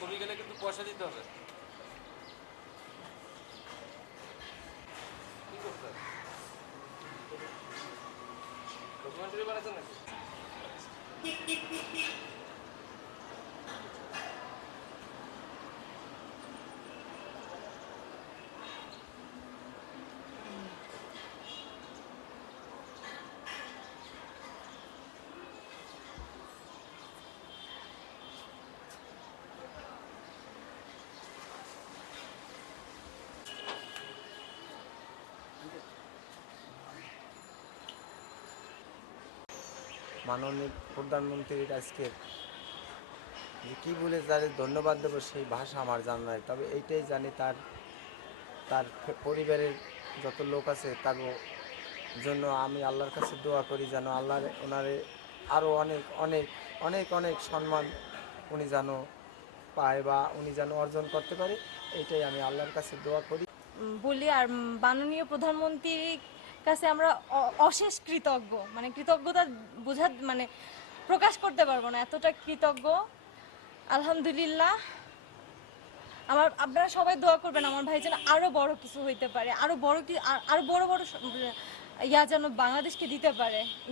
ছবি গেলে কিন্তু পয়সা দিতে হবে। কি করতে ডকুমেন্টারি বানাচ্ছেন নাকি? মাননীয় প্রধানমন্ত্রীর আজকে যে কী বলে যাদের ধন্যবাদ দেবো সেই ভাষা আমার জানা নাই, তবে এইটাই জানি তার তার পরিবারের যত লোক আছে তার জন্য আমি আল্লাহর কাছে দোয়া করি যেন আল্লাহর ওনারে আরও অনেক অনেক অনেক অনেক সম্মান উনি যেন পায় বা উনি যেন অর্জন করতে পারে, এইটাই আমি আল্লাহর কাছে দোয়া করি। বলি। আর মাননীয় প্রধানমন্ত্রীর কাছে আমরা অশেষ কৃতজ্ঞ, মানে কৃতজ্ঞতা বোঝা মানে প্রকাশ করতে পারবো না, এতটা কৃতজ্ঞ। আলহামদুলিল্লাহ। আপনারা সবাই দোয়া করবেন আমার ভাই যেন আরো বড় কিছু হইতে পারে, আরো বড় কি আরো বড় বড় ইয়া যেন বাংলাদেশকে দিতে পারে।